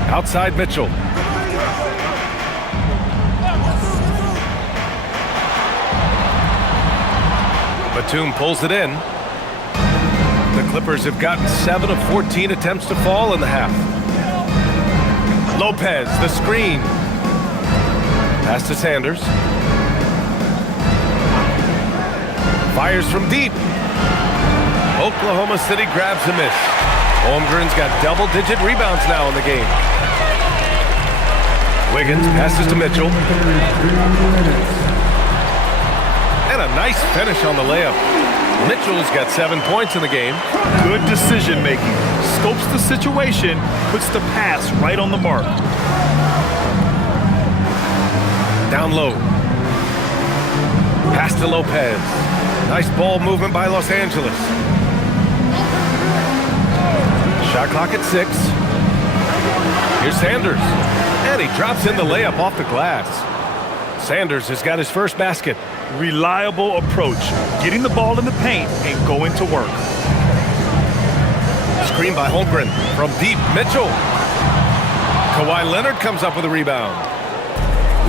Outside Mitchell. Batum pulls it in. The Clippers have gotten 7 of 14 attempts to fall in the half. Lopez, the screen. Pass to Sanders. Fires from deep. Oklahoma City grabs a miss. Holmgren's got double-digit rebounds now in the game. Wiggins passes to Mitchell. And a nice finish on the layup. Mitchell's got 7 points in the game. Good decision-making. Scopes the situation, puts the pass right on the mark. Down low. Pass to Lopez. Nice ball movement by Los Angeles. Shot clock at 6. Here's Sanders. And he drops in the layup off the glass. Sanders has got his first basket. Reliable approach. Getting the ball in the paint and going to work. Screen by Holmgren. From deep, Mitchell. Kawhi Leonard comes up with a rebound.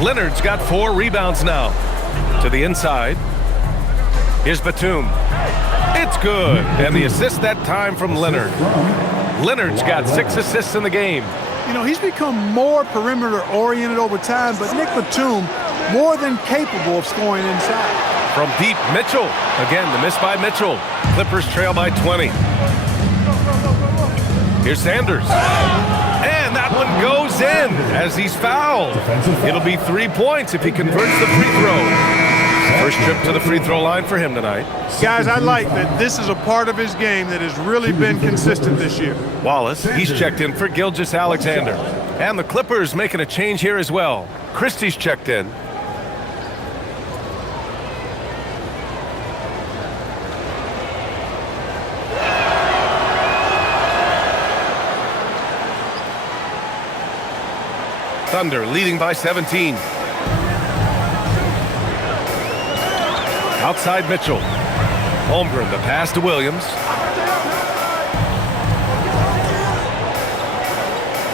Leonard's got 4 rebounds now. To the inside. Here's Batum. It's good. And the assist that time from Leonard. Leonard's got 6 assists in the game. You know, he's become more perimeter-oriented over time, but Nick Batum more than capable of scoring inside. From deep, Mitchell. Again, the miss by Mitchell. Clippers trail by 20. Here's Sanders. And that one goes in as he's fouled. It'll be 3 points if he converts the free throw. First trip to the free throw line for him tonight. Guys, I like that this is a part of his game that has really been consistent this year. Wallace, he's checked in for Gilgeous-Alexander. And the Clippers making a change here as well. Christie's checked in. Thunder leading by 17. Outside Mitchell. Holmgren, the pass to Williams.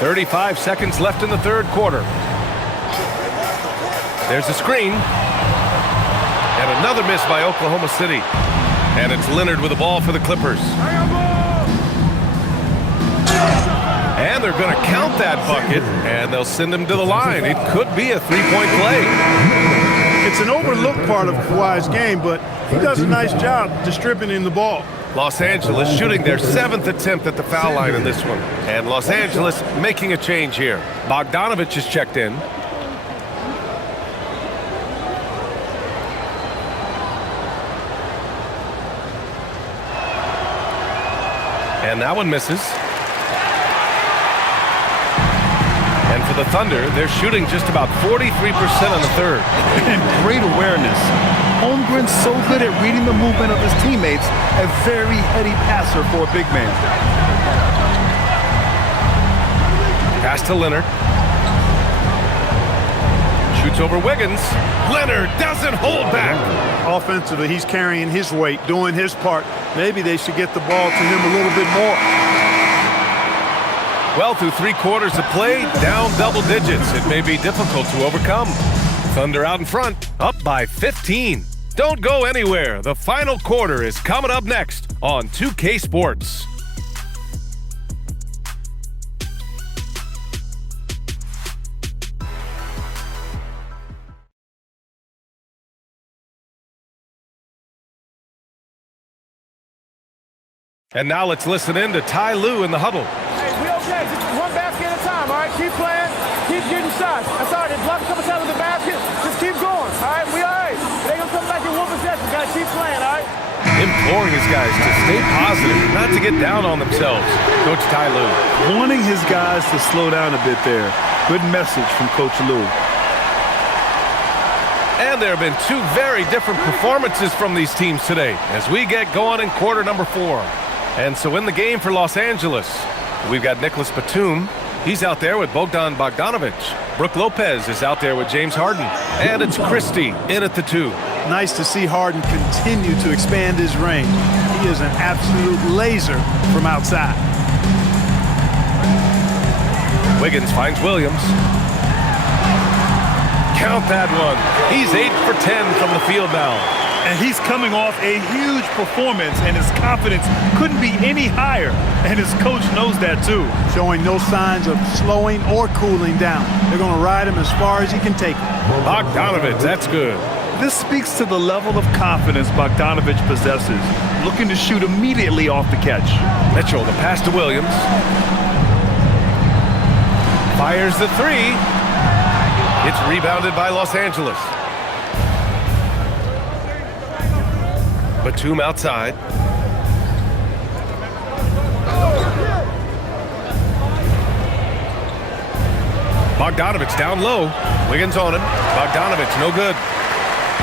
35 seconds left in the 3rd quarter. There's a screen. And another miss by Oklahoma City. And it's Leonard with the ball for the Clippers. And they're going to count that bucket, and they'll send him to the line. It could be a 3-point play. It's an overlooked part of Kawhi's game, but he does a nice job distributing the ball. Los Angeles shooting their 7th attempt at the foul line in this one. And Los Angeles making a change here. Bogdanovich is checked in. And that one misses. And for the Thunder, they're shooting just about 43% on the 3rd. And great awareness. Holmgren's so good at reading the movement of his teammates, a very heady passer for a big man. Pass to Leonard. Shoots over Wiggins. Leonard doesn't hold back. Offensively, he's carrying his weight, doing his part. Maybe they should get the ball to him a little bit more. Well, through 3 quarters of play, down double digits. It may be difficult to overcome. Thunder out in front, up by 15. Don't go anywhere. The final quarter is coming up next on 2K Sports. And now let's listen in to Ty Lue in the huddle. Hey, we okay. Just one basket at a time, all right? Keep playing. Keep getting shots. That's all right. They block a couple times with the basket. Just keep going, all right? We all right. They going to come back in one possession. Got to keep playing, all right? Imploring his guys to stay positive, not to get down on themselves. Coach Ty Lue. Wanting his guys to slow down a bit there. Good message from Coach Lue. And there have been two very different performances from these teams today as we get going in quarter number 4. And so in the game for Los Angeles, we've got Nicholas Batum. He's out there with Bogdan Bogdanovic. Brook Lopez is out there with James Harden. And it's Christie in at the 2. Nice to see Harden continue to expand his range. He is an absolute laser from outside. Wiggins finds Williams. Count that one. He's 8 for 10 from the field now. And he's coming off a huge performance, and his confidence couldn't be any higher. And his coach knows that too. Showing no signs of slowing or cooling down. They're going to ride him as far as he can take him. Bogdanovic, that's good. This speaks to the level of confidence Bogdanovic possesses, looking to shoot immediately off the catch. Mitchell, the pass to Williams. Fires the 3. It's rebounded by Los Angeles. Batum outside. Bogdanovic down low. Wiggins on him. Bogdanovic, no good.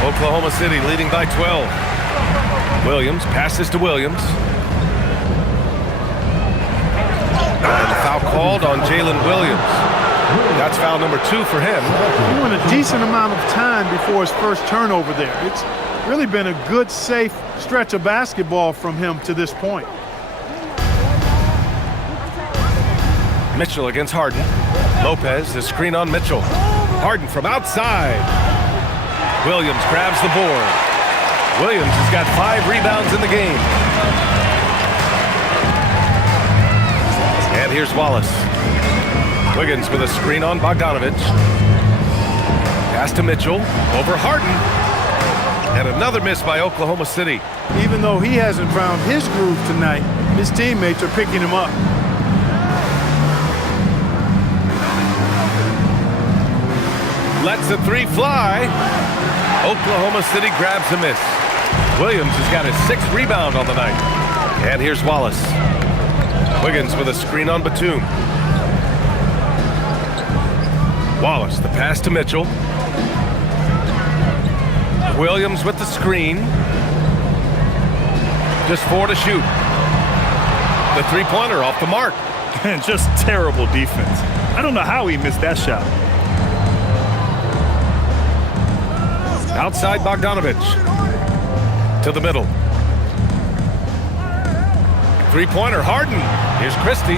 Oklahoma City leading by 12. Williams passes to Williams. And the foul called on Jalen Williams. That's foul number 2 for him. He went a decent amount of time before his first turnover there. It's really been a good, safe stretch of basketball from him to this point. Mitchell against Harden. Lopez, the screen on Mitchell. Harden from outside. Williams grabs the board. Williams has got 5 rebounds in the game. And here's Wallace. Wiggins with a screen on Bogdanovic. Pass to Mitchell. Over Harden. And another miss by Oklahoma City. Even though he hasn't found his groove tonight, his teammates are picking him up. Lets the 3 fly. Oklahoma City grabs a miss. Williams has got his 6th rebound on the night. And here's Wallace. Wiggins with a screen on Batum. Wallace, the pass to Mitchell. Williams with the screen. Just 4 to shoot. The 3-pointer off the mark. And just terrible defense. I don't know how he missed that shot. Outside Bogdanovic. To the middle. 3-pointer, Harden. Here's Christie.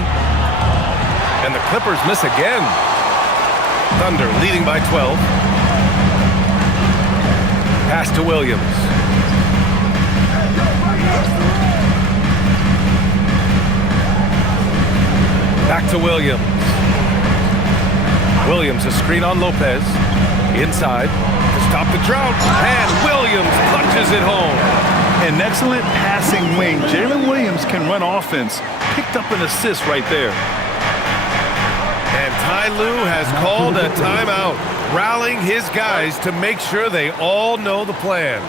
And the Clippers miss again. Thunder leading by 12. Pass to Williams. Back to Williams. Williams, a screen on Lopez. Inside to stop the drought. And Williams punches it home. An excellent passing wing. Jalen Williams can run offense. Picked up an assist right there. And Ty Lue has called a timeout, rallying his guys to make sure they all know the plan.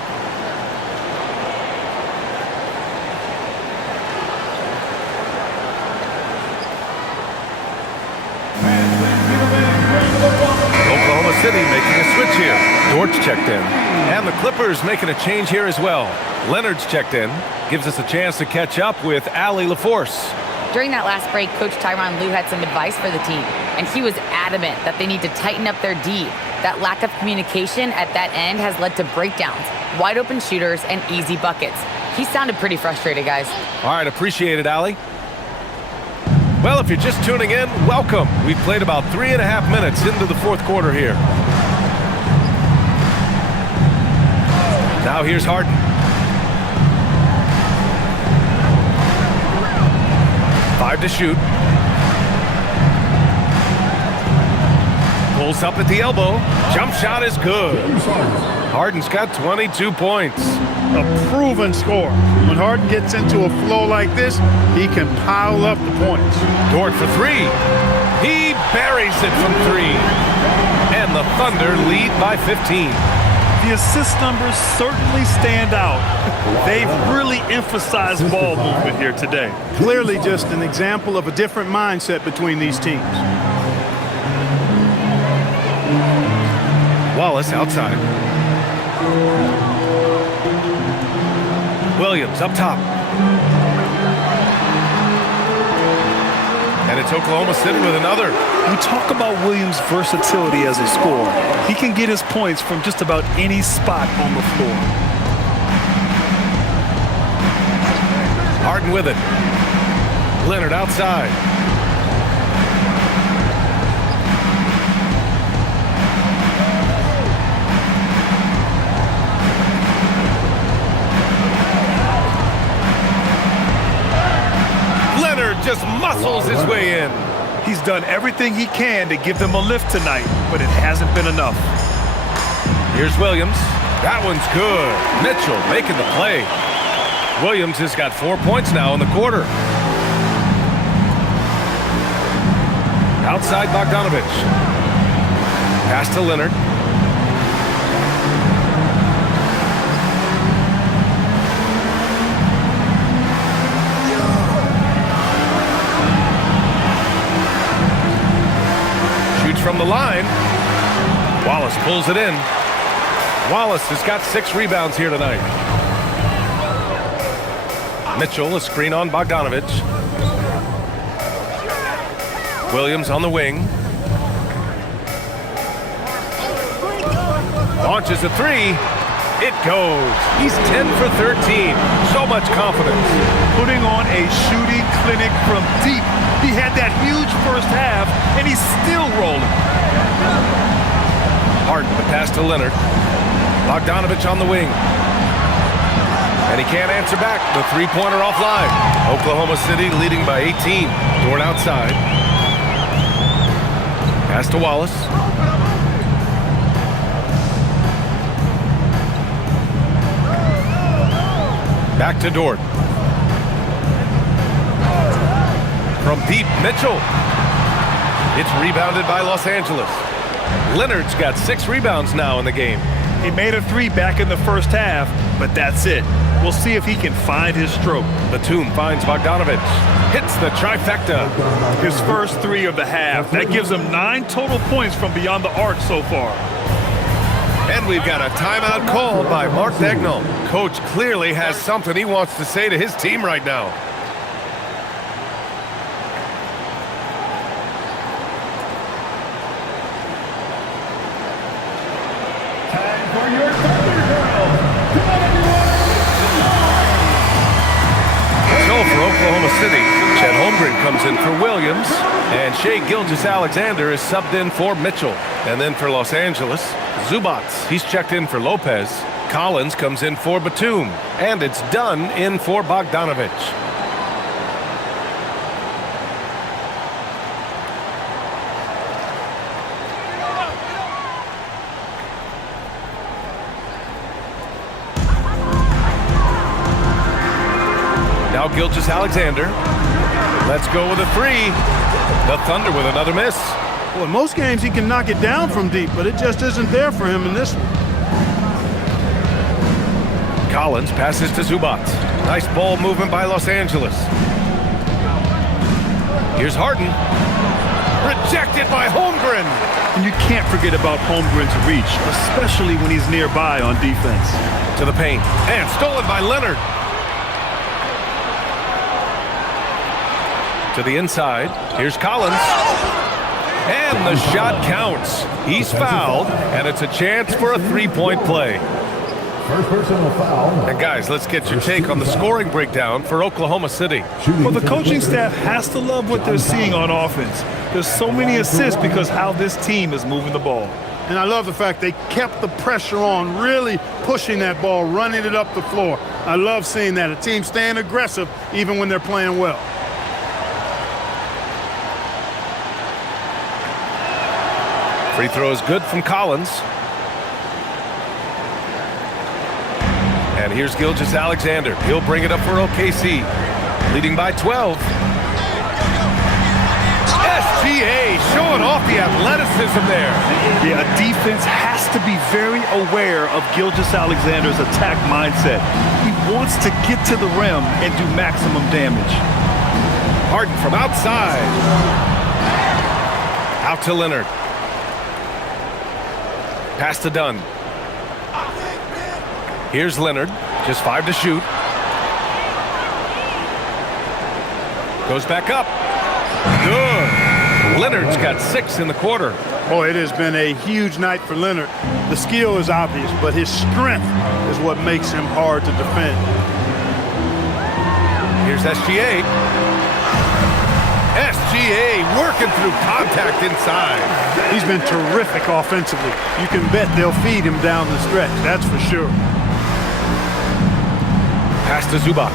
Oklahoma City making a switch here. Dortch checked in. And the Clippers making a change here as well. Leonard's checked in. Gives us a chance to catch up with Allie LaForce. During that last break, Coach Tyronn Lue had some advice for the team, and he was adamant that they need to tighten up their D. That lack of communication at that end has led to breakdowns, wide open shooters, and easy buckets. He sounded pretty frustrated, guys. All right, appreciate it, Allie. Well, if you're just tuning in, welcome. We've played about 3.5 minutes into the 4th quarter here. Now here's Harden. Five to shoot. Pulls up at the elbow. Jump shot is good. Harden's got 22 points. A proven scorer. When Harden gets into a flow like this, he can pile up the points. Dort for three. He buries it from three. And the Thunder lead by 15. The assist numbers certainly stand out. They've really emphasized ball movement here today. Clearly just an example of a different mindset between these teams. Wallace outside. Williams up top. And it's Oklahoma City with another. We talk about Williams' versatility as a scorer. He can get his points from just about any spot on the floor. Harden with it. Leonard outside. Just muscles his way in. He's done everything he can to give them a lift tonight, but it hasn't been enough. Here's Williams. That one's good. Mitchell making the play. Williams has got 4 points now in the quarter. Outside Bogdanovich. Pass to Leonard. From the line. Wallace pulls it in. Wallace has got 6 rebounds here tonight. Mitchell, a screen on Bogdanovich. Williams on the wing. Launches a three. It goes. He's 10 for 13. So much confidence. Putting on a shooting clinic from deep. He had that huge first half, and he's still rolling. Harden, the pass to Leonard. Bogdanovich on the wing. And he can't answer back. The three-pointer offline. Oklahoma City leading by 18. Dort outside. Pass to Wallace. Back to Dort. From deep, Mitchell. It's rebounded by Los Angeles. Leonard's got 6 rebounds now in the game. He made a three back in the first half, but that's it. We'll see if he can find his stroke. Batum finds Bogdanovich. Hits the trifecta. His first three of the half. That gives him 9 total points from beyond the arc so far. And we've got a timeout called by Mark Dagnall. Coach clearly has something he wants to say to his team right now. For Oklahoma City, Chet Holmgren comes in for Williams, and Shai Gilgeous-Alexander is subbed in for Mitchell. And then for Los Angeles, Zubac, he's checked in for Lopez. Collins comes in for Batum, and it's Dunn in for Bogdanovich. Now Gilgeous-Alexander. Let's go with a three. The Thunder with another miss. Well, in most games he can knock it down from deep, but it just isn't there for him in this one. Collins passes to Zubac. Nice ball movement by Los Angeles. Here's Harden. Rejected by Holmgren. And you can't forget about Holmgren's reach, especially when he's nearby on defense. To the paint. And stolen by Leonard. To the inside. Here's Collins. And the shot counts. He's fouled, and it's a chance for a three-point play. First personal foul. And guys, let's get your take on the scoring breakdown for Oklahoma City. Well, the coaching staff has to love what they're seeing on offense. There's so many assists because how this team is moving the ball. And I love the fact they kept the pressure on, really pushing that ball, running it up the floor. I love seeing that. A team staying aggressive even when they're playing well. Free throw is good from Collins. And here's Gilgeous-Alexander. He'll bring it up for OKC. Leading by 12. SGA showing off the athleticism there. Yeah, a defense has to be very aware of Gilgeous-Alexander's attack mindset. He wants to get to the rim and do maximum damage. Harden from outside. Out to Leonard. Pass to Dunn. Here's Leonard. Just 5 to shoot. Goes back up. Good. Leonard's got 6 in the quarter. Boy, it has been a huge night for Leonard. The skill is obvious, but his strength is what makes him hard to defend. Here's SGA. SGA working through contact inside. He's been terrific offensively. You can bet they'll feed him down the stretch, that's for sure. Pass to Zubac.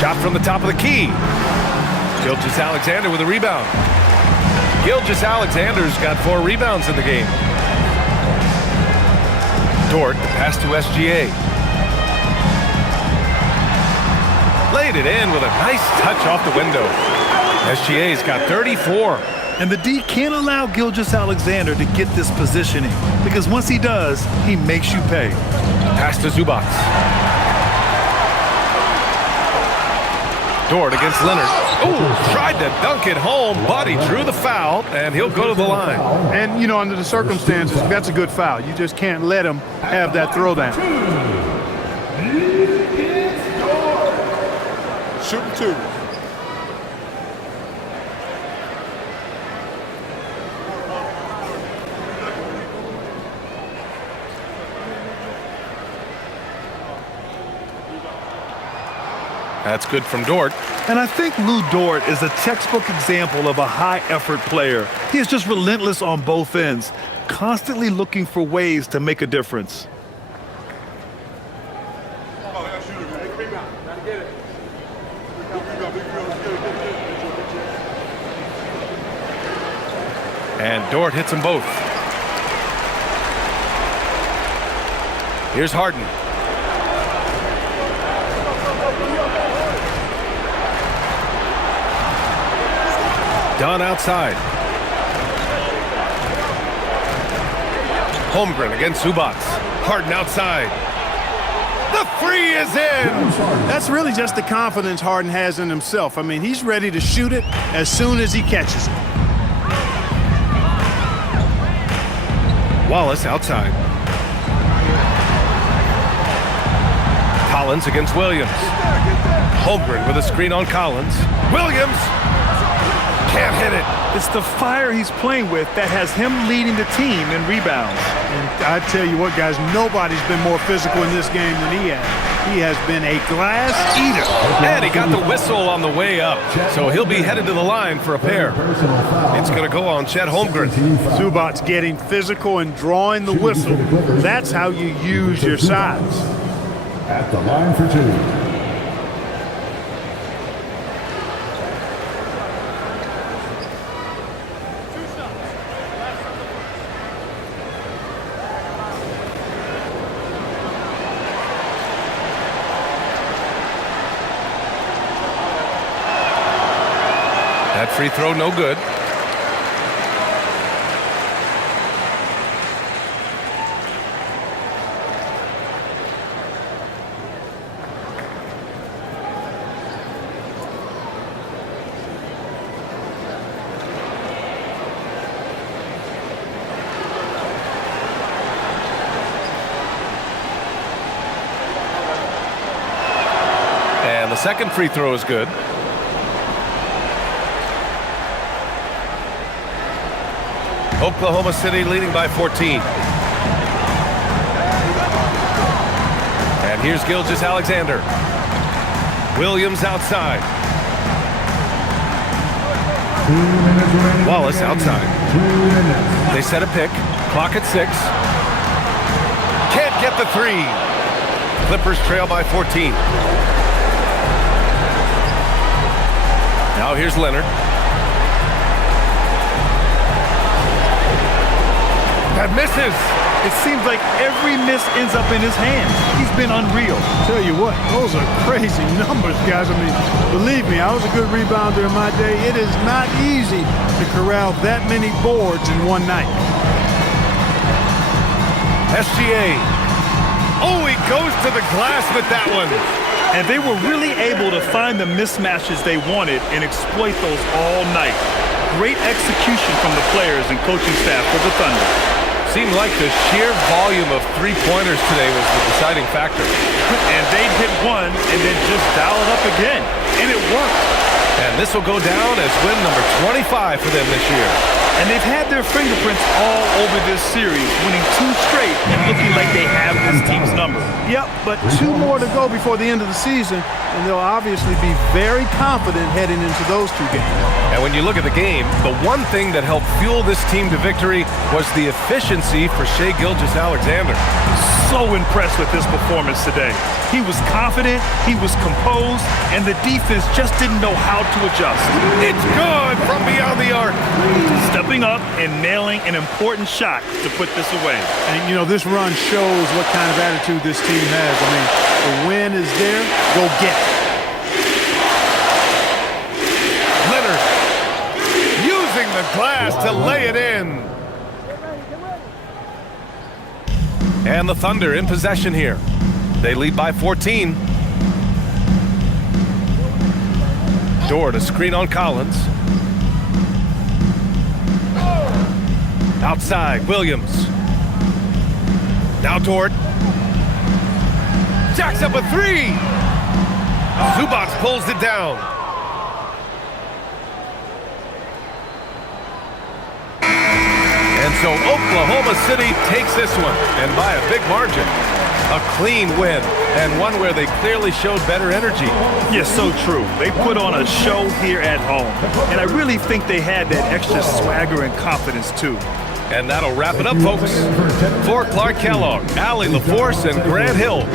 Shot from the top of the key. Gilgeous-Alexander with a rebound. Gilgeous-Alexander's got 4 rebounds in the game. Dort, pass to SGA. Laid it in with a nice touch off the window. SGA's got 34. And the D can't allow Gilgeous-Alexander to get this positioning, because once he does, he makes you pay. Pass to Zubac. Dort against Leonard. Oh, tried to dunk it home, but he drew the foul, and he'll go to the line. And, you know, under the circumstances, that's a good foul. You just can't let him have that throwdown. Shooting 2. That's good from Dort. And I think Lou Dort is a textbook example of a high-effort player. He is just relentless on both ends, constantly looking for ways to make a difference. And Dort hits them both. Here's Harden. Dunn outside. Holmgren against Zubac. Harden outside. The three is in. That's really just the confidence Harden has in himself. I mean, he's ready to shoot it as soon as he catches it. Wallace outside. Collins against Williams. Holmgren with a screen on Collins. Williams can't hit it. It's the fire he's playing with that has him leading the team in rebounds. And I tell you what, guys, nobody's been more physical in this game than he has. He has been a glass eater. And he got the whistle on the way up, so he'll be headed to the line for a pair. It's going to go on Chet Holmgren. Zubac's getting physical and drawing the whistle. That's how you use your size. At the line for 2. That free throw no good. And the second free throw is good. Oklahoma City leading by 14. And here's Gilgeous-Alexander. Williams outside. Wallace outside. They set a pick. Clock at 6. Can't get the three. Clippers trail by 14. Now here's Leonard. That misses. It seems like every miss ends up in his hands. He's been unreal. Tell you what, those are crazy numbers, guys. I mean, believe me, I was a good rebounder in my day. It is not easy to corral that many boards in one night. SGA. Oh, he goes to the glass with that one. And they were really able to find the mismatches they wanted and exploit those all night. Great execution from the players and coaching staff for the Thunder. Seemed like the sheer volume of three-pointers today was the deciding factor. And they'd hit one and then just dial it up again. And it worked. And this will go down as win number 25 for them this year. And they've had their fingerprints all over this series, winning 2 straight and looking like they have this team's number. Yep, but 2 more to go before the end of the season, and they'll obviously be very confident heading into those 2 games. And when you look at the game, the one thing that helped fuel this team to victory was the efficiency for Shai Gilgeous-Alexander. So impressed with his performance today. He was confident, he was composed, and the defense just didn't know how to adjust. It's good from beyond the arc. Stepping up and nailing an important shot to put this away. And, you know, this run shows what kind of attitude this team has. I mean, the win is there, go get it. Leonard using the glass to lay it in. And the Thunder in possession here. They lead by 14. Dort, a screen on Collins. Outside, Williams. Now Dort. Jacks up a 3. Zubac pulls it down. And so Oklahoma City takes this one, and by a big margin. A clean win, and one where they clearly showed better energy. Yes, so true. They put on a show here at home, and I really think they had that extra swagger and confidence, too. And that'll wrap it up, folks. For Clark Kellogg, Allie LaForce, and Grant Hill.